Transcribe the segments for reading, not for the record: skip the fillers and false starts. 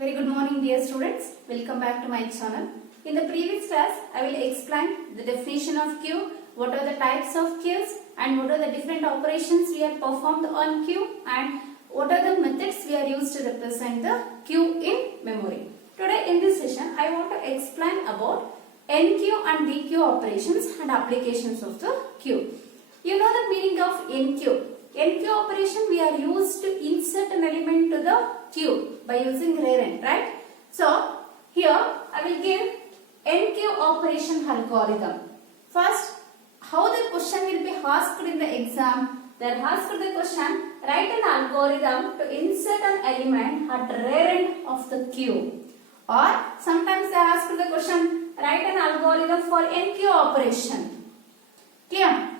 Very good morning dear students. Welcome back to my channel. In the previous class, I will explain the definition of Q, what are the types of Qs and what are the different operations we have performed on Q and what are the methods we are used to represent the Q in memory. Today in this session, I want to explain about NQ and DQ operations and applications of the Q. You know the meaning of NQ. NQ operation we are used to insert an element to the Q by using rearrange, right? So here I will give NQ operation algorithm. First, how the question will be asked in the exam. They are asked the question, write an algorithm to insert an element at rear end of the Q. Or sometimes they ask the question, write an algorithm for NQ operation. Clear?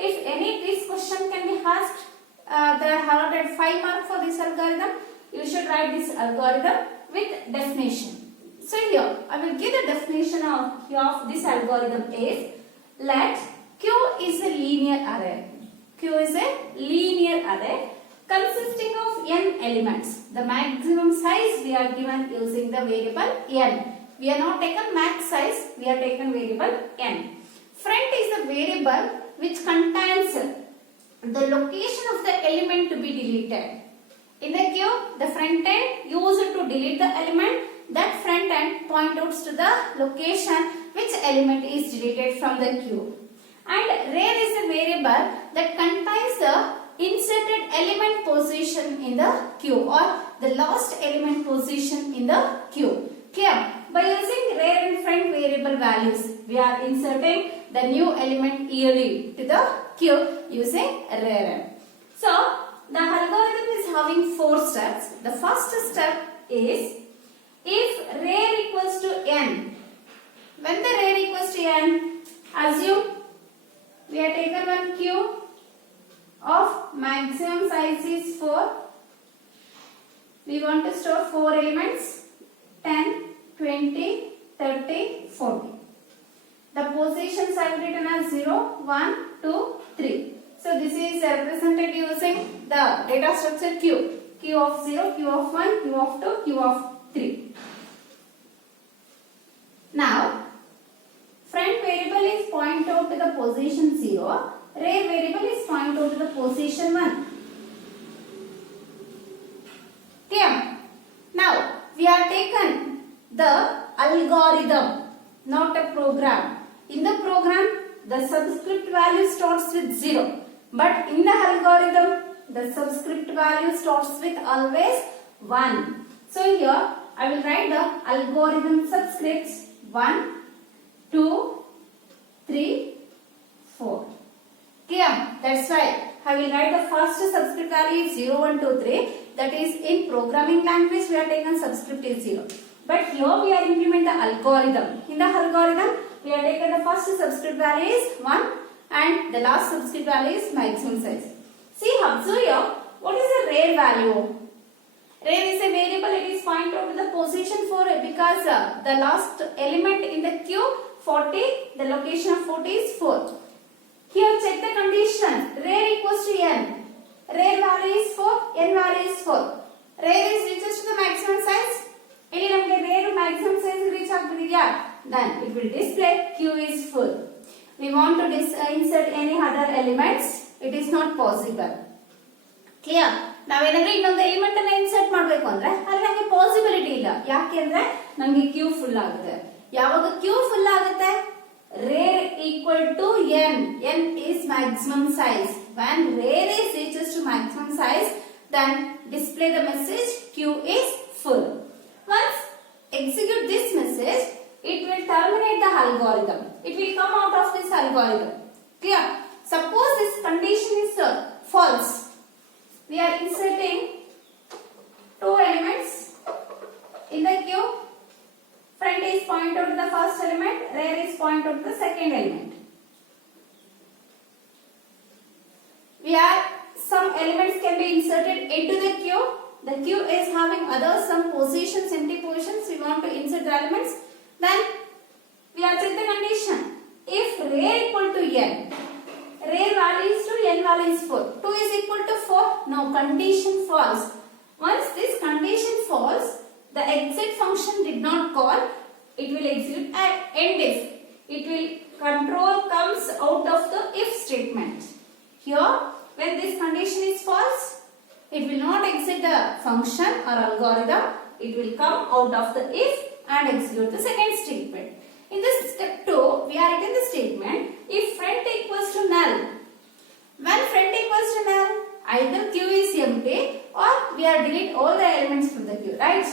If any this question can be asked, they are allotted 5 marks for this algorithm. You should write this algorithm with definition. So here I will give the definition of this algorithm is, let Q is a linear array. Q is a linear array consisting of n elements. The maximum size we are given using the variable n. We are not taken max size, we are taken variable n. Front is a variable which contains the location of the element to be deleted. In the Q, the front end used to delete the element. That front end points to the location which element is deleted from the Q. And rear is a variable that contains the inserted element position in the Q or the last element position in the Q. Clear? By using rear and front variable values, we are inserting the new element yearly to the Q using rear end. So, the algorithm is having 4 steps. The first step is, if rear equals to n, when the rear equals to n, assume we have taken one Q of maximum size is 4. We want to store 4 elements, 10, 20, 30, 40. The positions I have written as 0, 1, 2, 3. So this is represented using the data structure Q. Q of 0, Q of 1, Q of 2, Q of 3. Now, front variable is point out to the position 0. Rear variable is point out to the position 1. Clear? Now, we have taken the algorithm, not a program. In the program, the subscript value starts with 0. But in the algorithm, the subscript value starts with always 1. So here, I will write the algorithm subscripts 1, 2, 3, 4. Clear? That's why I will write the first subscript value is 0, 1, 2, 3. That is in programming language we are taken subscript is 0. But here we are implement the algorithm. In the algorithm, we are taken the first subscript value is 1 and the last subscript value is maximum size. See, observe here, what is the rear value? Rear is a variable, it is point out to the position 4 because the last element in the Q, 40, the location of 40 is 4. Here check the condition, rear equals to n. Rear value is 4, n value is 4. Rear is reaches to the maximum size. Any number rear maximum size reach agididya, then it will display Q is full. We want to insert any other elements, it is not possible. Clear? Now whenever ಇನ್ನೊಂದು element ಅನ್ನು insert ಮಾಡಬೇಕು ಅಂದ್ರೆ ಅಲ್ಲಿ ನಮಗೆ possibility ಇಲ್ಲ. ಯಾಕೆ ಅಂದ್ರೆ ನಮಗೆ Q ಫುಲ್ ಆಗುತ್ತೆ. ಯಾವಾಗ Q ಫುಲ್ ಆಗುತ್ತೆ? Rear equal to n. n is maximum size. When rear is reaches to maximum size, then display the message Q is full. Once execute this message, it will terminate the algorithm. It will come out of this algorithm. Clear? Suppose this condition is false. We are inserting 2 elements in the Q. Front is point out to the first element, rear is point out to the second element. Some elements can be inserted into the Q. The Q is having some positions, empty positions. We want to insert the elements. Then we are check the condition. If rear equal to n, rear value is 2, n value is 4. 2 is equal to 4. No, condition false. Once this condition false, the function did not call, it will execute end if. It will control comes out of the if statement. Here, when this condition is false, it will not execute the function or algorithm. It will come out of the if and execute the second statement. In this step 2, we are writing the statement if friend equals to null. When friend equals to null, either q is empty or we are delete all the elements from the q, right?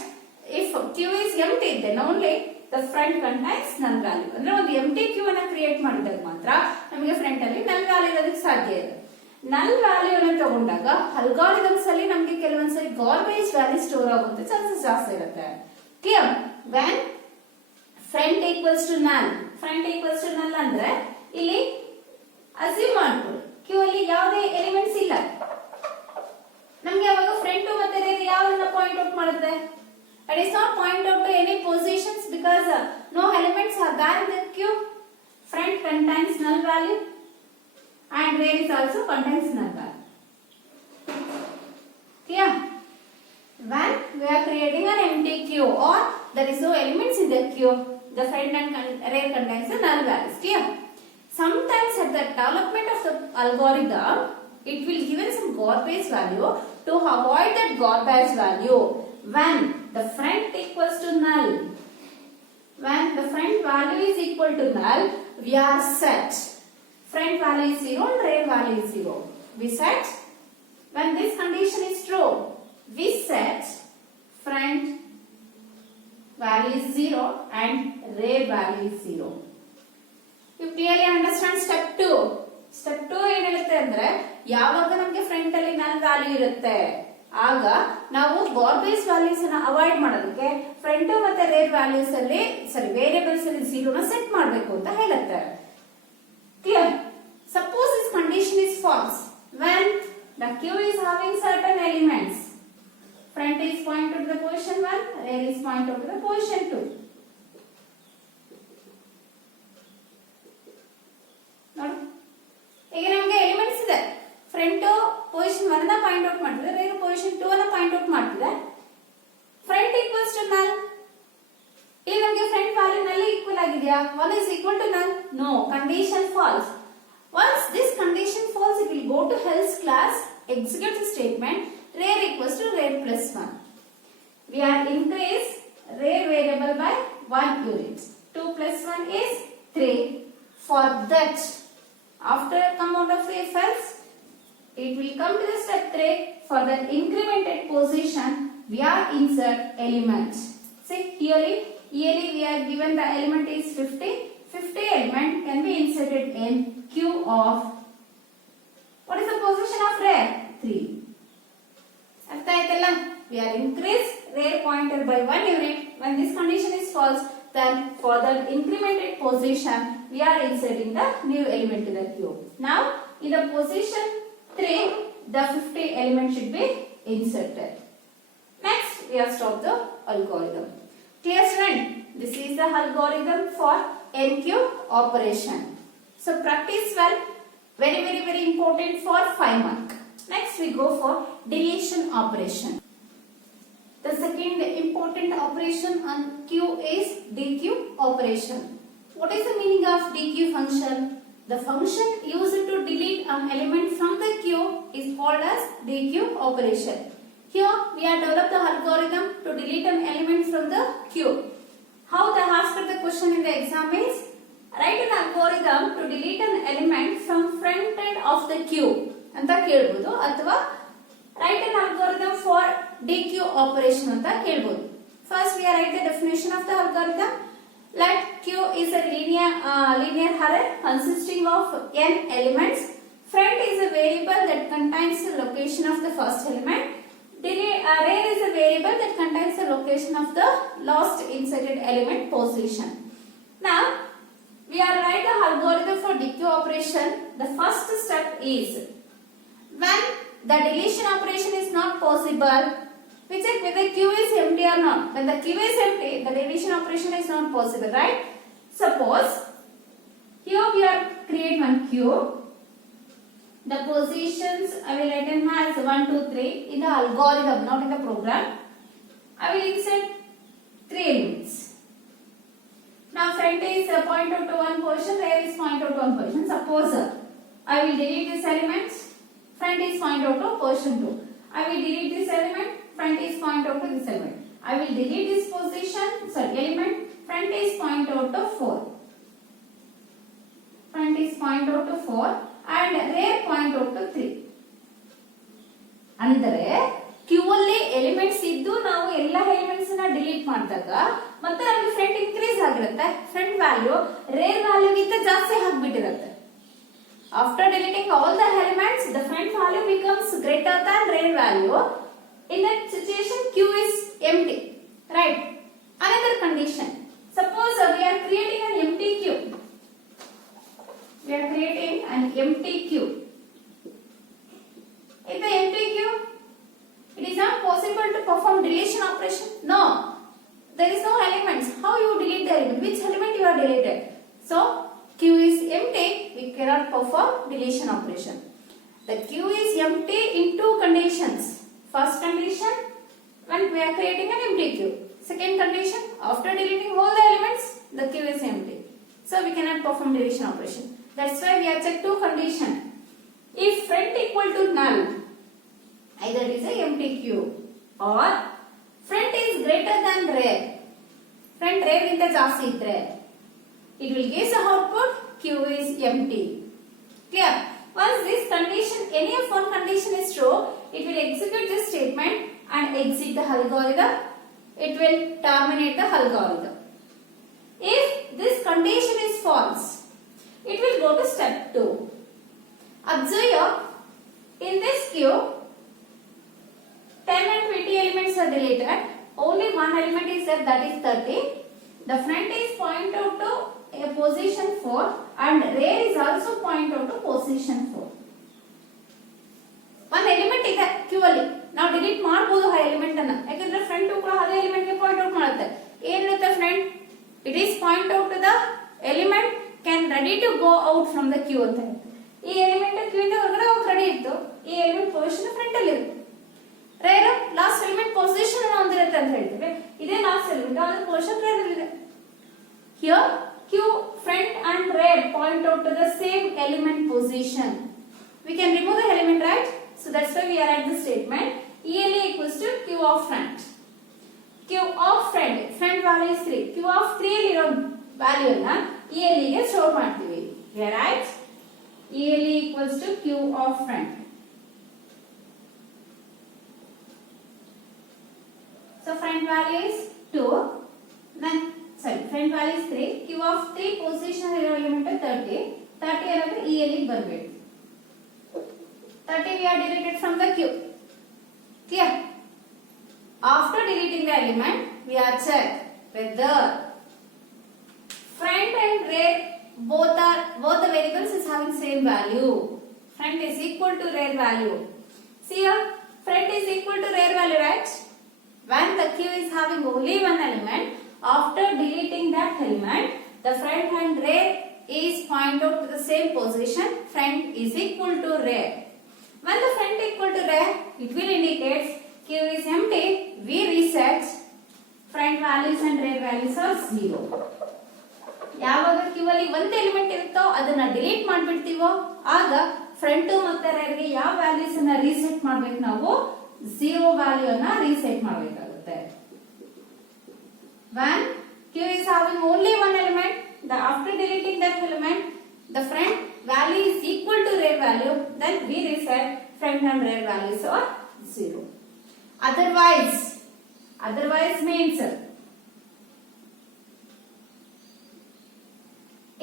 If q is empty, then only the friend contains null value. ಅಂದ್ರೆ ಒಂದು empty queue ಅನ್ನು create ಮಾಡಿದಾಗ ಮಾತ್ರ ನಮಗೆ front ಅಲ್ಲಿ null value ಇರೋದಕ್ಕೆ ಸಾಧ್ಯ ಇದೆ. null value ಅನ್ನು ತಗೊಂಡಾಗ ಅಲ್ಗಾರಿದಮ್ಸ್ ಅಲ್ಲಿ ನಮಗೆ ಕೆಲವೊಂದ್ಸರಿ garbage value ಸ್ಟೋರ್ ಆಗುತ್ತೆ ಚಾನ್ಸಸ್ ಜಾಸ್ತಿ ಇರುತ್ತೆ. Clear? when friend equals to null, friend equals to null ಅಂದ್ರೆ ಇಲ್ಲಿ ಅಸ್ಯೂಮ್ ಮಾಡ್ಕೊಳ್ಳಿ ಕ್ಯೂ ಅಲ್ಲಿ ಯಾವುದೇ ಎಲಿಮೆಂಟ್ಸ್ ಇಲ್ಲ. ನಮಗೆ ಅವಾಗ ಫ್ರಂಟ್ ಮತ್ತೆ ರೇರ್ ಯಾವನ್ನ ಪಾಯಿಂಟ್ ಔಟ್ ಮಾಡುತ್ತೆ? It is not point out to any positions because no elements are there in the queue. Front contains null value and rear is also contains null value. Clear? When we are creating an empty queue or there is no elements in the queue, the front and rear contains the null values. Clear? Sometimes at the development of the algorithm, it will given some garbage value. To avoid that garbage value, when the front equals to null, when the front value is equal to null, we are set front value is 0 and rear value is 0. We set when this condition is true, we set front value is 0 and rear value is 0. You clearly understand step 2. Step 2 ಏನು ಹೇಳುತ್ತೆ ಅಂದ್ರೆ ಯಾವಾಗ ನಮಗೆ front ಅಲ್ಲಿ null value ಇರುತ್ತೆ ಆಗ ನಾವು garbage values ಅನ್ನು ಅವಾಯ್ಡ್ ಮಾಡೋದಕ್ಕೆ ಫ್ರಂಟ್ ಮತ್ತೆ ರೇರ್ ವ್ಯಾಲ್ಯೂಸ್ ಅಲ್ಲಿ ವೇರಿಯೇಬಲ್ಸ್ ಅಲ್ಲಿ 0 ನ ಸೆಟ್ ಮಾಡಬೇಕು ಅಂತ ಹೇಳುತ್ತೆ. Clear? Suppose this condition is false when the queue is having certain elements, front is pointed to the position 1, rear is pointed to the position 2. ನೋಡಿ ಈಗ ನಮಗೆ ಎಲಿಮೆಂಟ್ಸ್ ಇದೆ, ಫ್ರಂಟ್ ಪೊಸಿಷನ್ 1 ನ ಪಾಯಿಂಟ್ ಔಟ್ ಮಾಡ್ತಿದೆ, rare position 2 ನ point out ಮಾಡ್ತಿದೆ. Front equals to ನಲ್, ಇಲ್ಲಿ ನಮಗೆ ಫ್ರಂಟ್ ವ್ಯಾಲ್ಯೂ ನಲ್ಲಿ ಈಕ್ವಲ್ ಆಗಿದೆಯಾ? 1 is equal to null? No, condition false. Once this condition false, it will go to else class, execute the statement rear equals to rear plus 1. We are increase rear variable by 1 unit. 2 plus 1 is 3. For that, after come out of the if else, it will come to the step 3. For the incremented position, we are insert element. See here we are given the element is 50. 50 element can be inserted in queue of, what is the position of rear? 3. Artha aitalla? We are increase rear pointer by 1 unit. When this condition is false, then for the incremented position, we are inserting the new element to the queue. Now in the position 3, the 50 element should be inserted. Next, we have stopped the algorithm. Clear, student? This is the algorithm for NQ operation. So practice well. Very important for 5 marks. Next, we go for deletion operation. The second important operation on Q is DQ operation. What is the meaning of DQ function? The function used to delete an element from the queue is called as DQ operation. Here we have developed the algorithm to delete an element from the queue. How they asked the question in the exam is, write an algorithm to delete an element from front end of the queue ಅಂತ ಕೇಳಬಹುದು, ಅಥವಾ write an algorithm for DQ operation ಅಂತ ಕೇಳಬಹುದು. First we are write the definition of the algorithm. Let Q is a linear array consisting of n elements. Front is a variable that contains the location of the first element. Rear is a variable that contains the location of the last inserted element position. Now we are write the algorithm for DQ operation. The first step is when the deletion operation is not possible, we check whether Q is empty or not. When the Q is empty, the deletion operation is not possible, right? Suppose here we are create one Q. The positions I will write them as 1, 2, 3 in the algorithm, not in the program. I will insert 3 elements. Now front is point out to one position, rear is point out to one position. Suppose I will delete this element, front is point out to position 2. I will delete this element, front is point out to this element. I will delete this element, front is point out to 4. Front is point out to 4 and rear point out to 3. ಅಂದರೆ Q ಅಲ್ಲಿ elements ಇದ್ದು ನಾವು ಎಲ್ಲ elements ನ delete ಮಾಡಿದಾಗ ಮತ್ತೆ ನಮಗೆ front increase ಆಗಿರುತ್ತೆ, ಫ್ರಂಟ್ ವ್ಯಾಲ್ಯೂ ರೇರ್ ವ್ಯಾಲ್ಯೂಗಿಂತ ಜಾಸ್ತಿ ಆಗಿಬಿಟ್ಟಿರುತ್ತೆ. After deleting all the elements the front value becomes greater than rear value. In that situation Q is empty, right? Another condition, suppose we are creating an empty queue. We are creating an empty queue. In the empty queue, it is not possible to perform deletion operation. No, there is no elements. How you delete the element? Which element you are deleted? So queue is empty. We cannot perform deletion operation. The queue is empty in two conditions. First condition, when we are creating an empty queue. Second condition, after deleting all the elements, the queue is empty. So we cannot perform deletion operation. That's why we have checked two conditions. If front equal to null, either it is a empty queue or front is greater than rear. Front rear ginta ಜಾಸ್ತಿ ಇದ್ರೆ it will give the output queue is empty. Clear? Once this condition, any of one condition is true, it will execute this statement and exit the algorithm. It will terminate the algorithm. If this condition is false, it will go to step 2. Observe, in this queue 10 and 20 elements are deleted. Only one element is there, that is 30. The front is point out to a position 4 and rear is also point out to position 4. One element ಇದೆ Q ಅಲ್ಲಿ ನಾವು delete ಮಾಡಬಹುದು ಆ element ಅನ್ನು, ಯಾಕಂದ್ರೆ front ಕೂಡ ಅದೇ element ಗೆ ಪಾಯಿಂಟ್ ಔಟ್ ಮಾಡುತ್ತೆ. ಏನಿರುತ್ತೆ front, it is point out to the element can ready to go out from the queue ಅಂತ ಹೇಳುತ್ತೆ. ಈ ಎಲಿಮೆಂಟ್ ಕ್ಯೂ ಇಂದ ಹೊರಗಡೆ ಹೋಗಕ್ಕೆ ರೆಡಿ ಇತ್ತು, ಈ ಎಲಿಮೆಂಟ್ ಪೊಸಿಷನ್ ಫ್ರಂಟ್ ಅಲ್ಲಿ ಇರುತ್ತೆ. ರೇರ್ ಲಾಸ್ಟ್ ಎಲಿಮೆಂಟ್ ಪೊಸಿಷನ್ ಅನ್ನು ಹೊಂದಿರುತ್ತೆ ಅಂತ ಹೇಳ್ತೀವಿ. ಇದೇ ಲಾಸ್ಟ್ ಎಲಿಮೆಂಟ್, ಅದರ ಪೊಸಿಷನ್ ರೇರ್ ಅಲ್ಲಿ ಇದೆ. Here Q, front and rear point out to the same element position. We can remove the element, right? So that's why we are at the statement ELE equals to Q of front. Q of front, front value is 3. Q of 3 ಇರೋ value ಅನ್ನ ELE ಗೆ store ಮಾಡ್ತೀವಿ. Here, right? ELE equals to Q of front. So front value is 2. Then front value is 3. Q of 3 position ಇರೋ element 30. 30 ಅನ್ನೋದು ELE ಗೆ ಬರಬೇಕು. 30 we are deleted from the queue. Clear? After deleting the element, we are check whether front and rear both the variables is having same value. Front is equal to rear value. See here, front is equal to rear value, right? When the queue is having only one element, after deleting that element, the front and rear is point out to the same position. Front is equal to rear. When the front equal to rear, it will indicate Q is empty. We reset. Front values and rear values are 0. ಯಾವಾಗ Q ಅಲ್ಲಿ ಒಂದು element ಇರುತ್ತೋ ಅದನ್ನ delete ಮಾಡ್ಬಿಡ್ತೀವೋ ಆಗ front ಮತ್ತೆ rear ಗೆ ಯಾವ values ಅನ್ನ ರೀಸೆಟ್ ಮಾಡಬೇಕು, ನಾವು 0 ವ್ಯಾಲ್ಯೂ ಅನ್ನ ರೀಸೆಟ್ ಮಾಡಬೇಕಾಗುತ್ತೆ. When Q is having only one element, after deleting that element, the front value is equal to rear value, then we reset front and rear values are 0. Otherwise means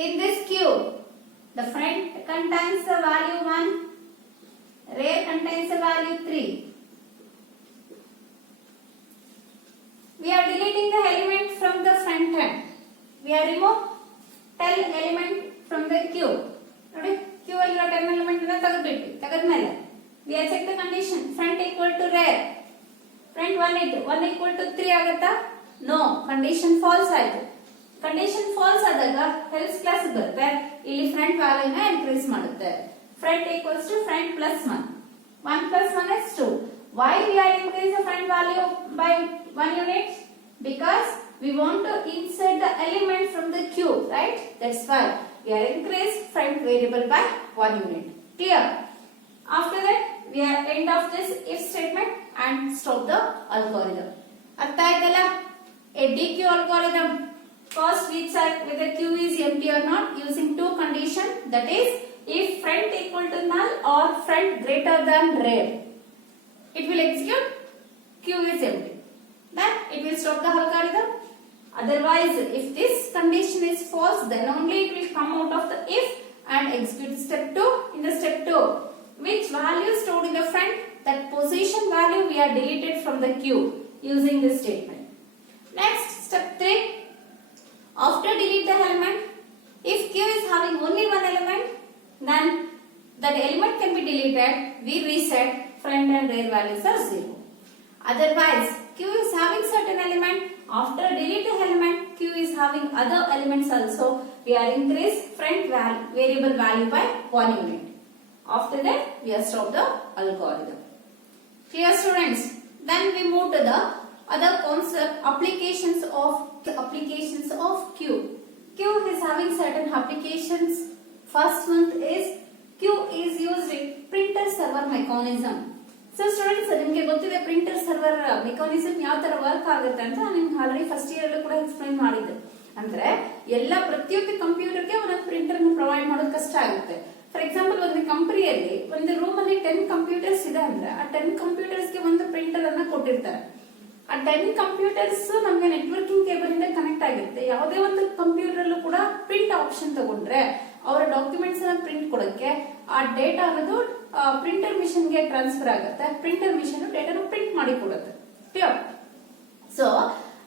in this queue, the front contains the value 1, rear contains the value 3. We are deleting the element from the front end. We are remove 10 element from the queue. ನೋಡಿ Q ಅಲ್ಲಿರೋ 10 element ಅನ್ನು ತೆಗೆದ್ಬಿಟ್ಟು ತೆಗೆದ್ಮೇಲೆ we have checked the condition. Front equal to rear. Front 1 ಇತ್ತು, 1 equal to 3 ಆಗುತ್ತಾ? No, condition false ಆಯ್ತು. Condition false ಆದಾಗ else class ಬರುತ್ತೆ, ಇಲ್ಲಿ front value ನ increase ಮಾಡುತ್ತೆ. Front equals to front plus 1. 1 plus 1 is 2. Why we are increase the front value by 1 unit? Because we want to insert the element from the queue, right? That's why we are increase front variable by 1 unit. Clear? After that, we are end of this if statement and stop the algorithm. Artha aitalla? A DQ algorithm first we check whether queue is empty or not using two conditions, that is if front equal to null or front greater than red, it will execute queue is empty, then it will stop the algorithm. Otherwise, if this condition is false, then only it will come out of the if and execute step 2. In the step 2, which value stored in the front, that position value we are deleted from the queue using this statement. Next, step 3, after delete the element, if queue is having only one element, then that element can be deleted, we reset front and rear values are 0. Otherwise, queue is having certain element, after delete the element, queue is having other elements also, we are increase front variable value by 1 unit. After that, we are stop the algorithm. Clear students? Then we move to the other concept, applications of queue. Queue is having certain applications. First one is queue is used in printer server mechanism. So students, ನಿಮಗೆ ಗೊತ್ತಿದೆ printer server mechanism ಯಾವ ತರ work ಆಗುತ್ತೆ ಅಂತ ನಿಮ್ಗೆ already first year ಅಲ್ಲೂ ಕೂಡ explain ಮಾಡಿದ್ದೆ. ಅಂದ್ರೆ ಎಲ್ಲ ಪ್ರತಿಯೊಂದು ಕಂಪ್ಯೂಟರ್ಗೆ ಒಂದೊಂದು ಪ್ರಿಂಟರ್ ಪ್ರೊವೈಡ್ ಮಾಡೋದು ಕಷ್ಟ ಆಗುತ್ತೆ. ಫಾರ್ ಎಕ್ಸಾಂಪಲ್ ಒಂದು ಕಂಪನಿಯಲ್ಲಿ ಒಂದು ರೂಮ್ ಅಲ್ಲಿ 10 ಕಂಪ್ಯೂಟರ್ಸ್ ಇದೆ ಅಂದ್ರೆ ಆ 10 ಕಂಪ್ಯೂಟರ್ಸ್ ಗೆ ಒಂದು ಪ್ರಿಂಟರ್ ಅನ್ನ ಕೊಟ್ಟಿರ್ತಾರೆ. ಆ 10 ಕಂಪ್ಯೂಟರ್ಸ್ ನಮಗೆ ನೆಟ್ವರ್ಕಿಂಗ್ ಕೇಬಲ್ ಇಂದ ಕನೆಕ್ಟ್ ಆಗಿರುತ್ತೆ. ಯಾವುದೇ ಒಂದು ಕಂಪ್ಯೂಟರ್ ಅಲ್ಲೂ ಕೂಡ ಪ್ರಿಂಟ್ ಆಪ್ಷನ್ ತಗೊಂಡ್ರೆ ಅವರ ಡಾಕ್ಯುಮೆಂಟ್ಸ್ ಅನ್ನ ಪ್ರಿಂಟ್ ಕೊಡಕ್ಕೆ ಆ ಡೇಟಾ ಅನ್ನೋದು ಪ್ರಿಂಟರ್ ಮಿಷನ್ ಗೆ ಟ್ರಾನ್ಸ್ಫರ್ ಆಗುತ್ತೆ. ಪ್ರಿಂಟರ್ ಮಿಷನ್ ಡೇಟಾನ ಪ್ರಿಂಟ್ ಮಾಡಿ ಕೊಡುತ್ತೆ. ಕ್ಲಿಯರ್? ಸೊ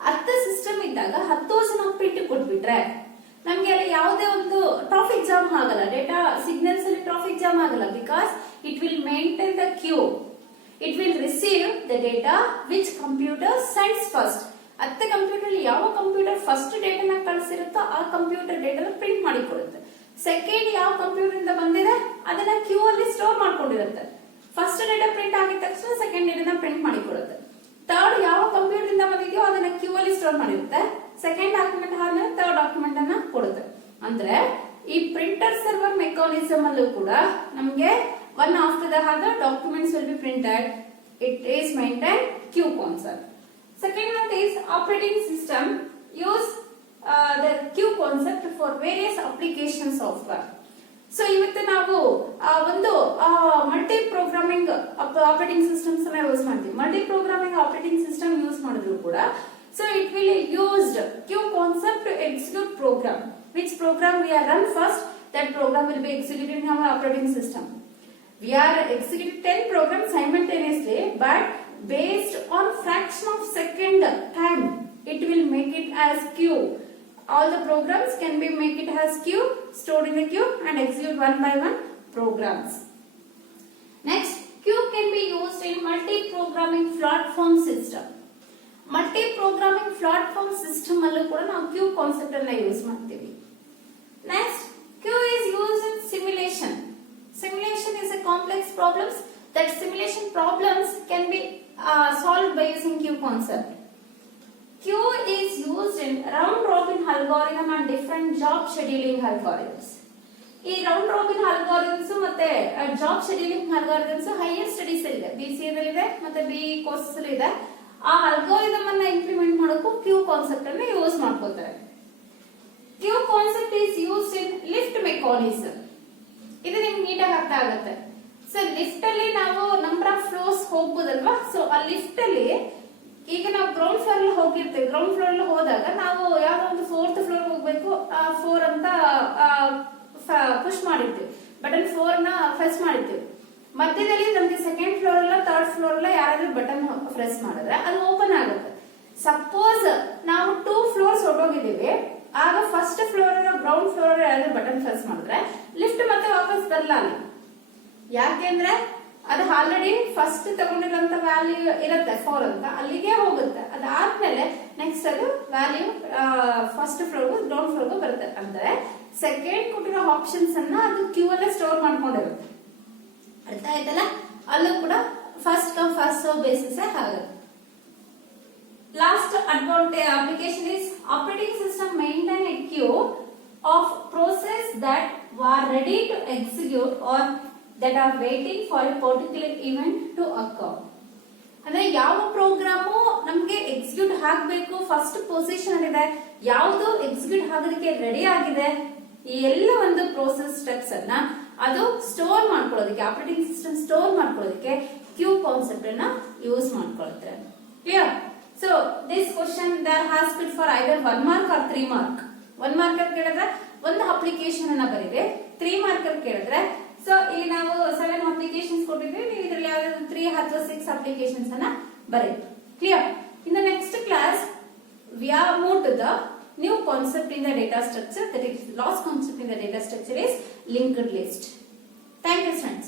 10 ಸಿಸ್ಟಮ್ ಇದ್ದಾಗ 10 ಜನ ಪ್ರಿಂಟ್ ಕೊಟ್ಬಿಟ್ರೆ ನಮ್ಗೆ ಅಲ್ಲಿ ಯಾವುದೇ ಒಂದು ಟ್ರಾಫಿಕ್ ಜಾಮ್ ಆಗಲ್ಲ, ಡೇಟಾ ಸಿಗ್ನಲ್ಸ್ ಅಲ್ಲಿ ಟ್ರಾಫಿಕ್ ಜಾಮ್ ಆಗಲ್ಲ. Because it will maintain the queue, it will receive the data which computer sends first. 10 computer ಅಲ್ಲಿ ಯಾವ ಕಂಪ್ಯೂಟರ್ ಫಸ್ಟ್ ಡೇಟಾನ ಕಳಿಸಿರುತ್ತೋ ಆ ಕಂಪ್ಯೂಟರ್ ಡೇಟಾನ ಪ್ರಿಂಟ್ ಮಾಡಿ ಕೊಡುತ್ತೆ. ಸೆಕೆಂಡ್ ಯಾವ ಕಂಪ್ಯೂಟರ್ ಇಂದ ಬಂದಿದೆ ಅದನ್ನ ಕ್ಯೂ ಅಲ್ಲಿ ಸ್ಟೋರ್ ಮಾಡ್ಕೊಂಡಿರುತ್ತೆ. ಫಸ್ಟ್ ಡೇಟಾ ಪ್ರಿಂಟ್ ಆಗಿದ ತಕ್ಷಣ ಸೆಕೆಂಡ್ ಡೇಟಾನ ಪ್ರಿಂಟ್ ಮಾಡಿ ಕೊಡುತ್ತೆ. ಥರ್ಡ್ ಯಾವ ಕಂಪ್ಯೂಟರ್ ಇಂದ ಬಂದಿದೆಯೋ ಅದನ್ನ ಕ್ಯೂ ಅಲ್ಲಿ ಸ್ಟೋರ್ ಮಾಡಿರುತ್ತೆ. ಸೆಕೆಂಡ್ ಡಾಕ್ಯುಮೆಂಟ್ ಆದ್ಮೇಲೆ ಥರ್ಡ್ ಡಾಕ್ಯುಮೆಂಟ್ ಅನ್ನ ಕೊಡುತ್ತೆ. ಅಂದ್ರೆ ಈ ಪ್ರಿಂಟರ್ ಸರ್ವರ್ ಮೆಕಾನಿಸಮ್ ಅಲ್ಲೂ ಕೂಡ ನಮ್ಗೆ one after the other documents will be printed. It is maintained queue concept. Second one is operating system use the queue concept for various application software. So ಇವತ್ತು ನಾವು ಒಂದು ಮಲ್ಟಿ ಪ್ರೋಗ್ರಾಮಿಂಗ್ ಆಪರೇಟಿಂಗ್ ಸಿಸ್ಟಮ್ಸ್ ಅನ್ನ use ಮಾಡ್ತೀವಿ. Multi programming operating system use ಮಾಡಿದ್ರು ಕೂಡ so it will used queue concept to execute program. Which program we are run first, that program will be executed in our operating system. We are executing 10 programs simultaneously, but based on fraction of second time, it will make it as queue. All the programs can be make it as queue, stored in the queue and execute one by one programs. Next, queue can be used in multi-programming platform system. Multi-programming platform system allu kuda ನಾವು queue concept ಅನ್ನ use ಮಾಡ್ತೀವಿ. Next, queue is used in simulation. Simulation is a complex problems. That simulation problems can be solved by using queue concept. Queue is used in round robin algorithm and different job scheduling algorithms. ಈ round robin algorithms ಮತ್ತೆ job scheduling algorithms higher studies ಇದೆ, BCA ದಲ್ಲಿ ಇದೆ ಮತ್ತೆ BE courses ಅಲ್ಲಿ ಇದೆ. ಆ algorithm ಅನ್ನ ಇಂಪ್ಲಿಮೆಂಟ್ ಮಾಡೋಕೆ ಕ್ಯೂ ಕಾನ್ಸೆಪ್ಟ್ ಅನ್ನು ಯೂಸ್ ಮಾಡ್ಕೊತಾರೆ. Queue concept is used in lift mechanism. ಇದು ನಿಮ್ಗೆ ನೀಟಾಗಿ ಅರ್ಥ ಆಗುತ್ತೆ. ಸೊ ಲಿಫ್ಟ್ ಅಲ್ಲಿ ನಾವು ನಂಬರ್ ಆಫ್ ಫ್ಲೋರ್ಸ್ ಹೋಗ್ಬೋದಲ್ವಾ. ಸೊ ಆ ಲಿಫ್ಟ್ ಅಲ್ಲಿ ಈಗ ನಾವು ಗ್ರೌಂಡ್ ಫ್ಲೋರ್ ಅಲ್ಲಿ ಹೋಗಿರ್ತೀವಿ. ಗ್ರೌಂಡ್ ಫ್ಲೋರ್ ಅಲ್ಲಿ ಹೋದಾಗ ನಾವು ಯಾವ್ದೋ ಒಂದು 4th ಫ್ಲೋರ್ ಹೋಗ್ಬೇಕು, 4 ಅಂತ ಪುಷ್ ಮಾಡಿರ್ತೀವಿ, ಬಟನ್ 4 ನ ಪ್ರೆಸ್ ಮಾಡಿರ್ತೀವಿ. ಮಧ್ಯದಲ್ಲಿ ನಮ್ಗೆ 2nd ಫ್ಲೋರ್ ಅಲ್ಲ 3rd ಫ್ಲೋರ್ ಅಲ್ಲ ಯಾರಾದ್ರೂ ಬಟನ್ ಪ್ರೆಸ್ ಮಾಡಿದ್ರೆ ಅದು ಓಪನ್ ಆಗುತ್ತೆ. ಸಪೋಸ್ ನಾವು 2 ಫ್ಲೋರ್ಸ್ ಹೊರಟೋಗಿದ್ದೀವಿ, ಆಗ ಫಸ್ಟ್ ಫ್ಲೋರ್ ಗ್ರೌಂಡ್ ಫ್ಲೋರ್ ಯಾರಾದ್ರೂ ಬಟನ್ ಪ್ರೆಸ್ ಮಾಡಿದ್ರೆ ಲಿಫ್ಟ್ ಮತ್ತೆ ವಾಪಸ್ ಬರಲ್ಲ ಅಲ್ಲಿ. ಯಾಕೆಂದ್ರೆ ಅದು ಆಲ್ರೆಡಿ ಫಸ್ಟ್ ತಗೊಂಡಿರೋಂತ ವ್ಯಾಲ್ಯೂ ಇರುತ್ತೆ 4 ಅಂತ, ಅಲ್ಲಿಗೆ ಹೋಗುತ್ತೆ. ಅದಾದ್ಮೇಲೆ ನೆಕ್ಸ್ಟ್ ಅದು value first floor ground floor ಬರುತ್ತೆ. ಅಂದ್ರೆ ಸೆಕೆಂಡ್ ಕೊಟ್ಟಿರೋ ಆಪ್ಷನ್ಸ್ ಅನ್ನ ಅದು ಕ್ಯೂ ಅಲ್ಲೇ ಸ್ಟೋರ್ ಮಾಡ್ಕೊಂಡಿರುತ್ತೆ. ಅರ್ಥ ಆಯ್ತಲ್ಲ? ಅಲ್ಲೂ ಕೂಡ first come first serve basis ಆಗುತ್ತೆ. Last advantage application is operating system maintain a queue of process that were ready to execute or that are waiting for a particular event to occur. ಅಂದ್ರೆ ಯಾವ programme ನಮಗೆ execute ಆಗಬೇಕು first position ಇದೆ, ಯಾವುದು execute ಆಗೋದಕ್ಕೆ ready ಆಗಿದೆ, ಈ ಎಲ್ಲ ಒಂದು ಪ್ರೋಸೆಸ್ ಸ್ಟೆಪ್ಸ್ ಅನ್ನ ಅದು ಸ್ಟೋರ್ ಮಾಡ್ಕೊಳ್ಳೋದಕ್ಕೆ, ಆಪರೇಟಿಂಗ್ ಸಿಸ್ಟಮ್ ಸ್ಟೋರ್ ಮಾಡ್ಕೊಳ್ಳೋದಕ್ಕೆ ಕ್ಯೂ ಕಾನ್ಸೆಪ್ಟ್ ಅನ್ನ ಯೂಸ್ ಮಾಡ್ಕೊಳುತ್ತೆ. Clear? So this question there has been for either 1 mark or 3 mark. 1 mark ಅಲ್ಲಿ ಕೇಳಿದ್ರೆ ಒಂದು ಅಪ್ಲಿಕೇಶನ್ ಅನ್ನ ಬರೀರಿ, 3 ಮಾರ್ಕ್ ಅಲ್ಲಿ ಕೇಳಿದ್ರೆ ಸೊ ಇಲ್ಲಿ ನಾವು 7 ಅಪ್ಲಿಕೇಶನ್ಸ್ ಕೊಟ್ಟಿದ್ವಿ, ನೀವು ಇದರಲ್ಲಿ ಯಾವ್ದಾದ್ರು 3 ಅಥವಾ 6 ಅಪ್ಲಿಕೇಶನ್ಸ್ ಅನ್ನ ಬರೀರಿ. Clear? In the next class we are moved to the new concept in the data structure, that is last concept in the data structure is linked list. Thank you, friends.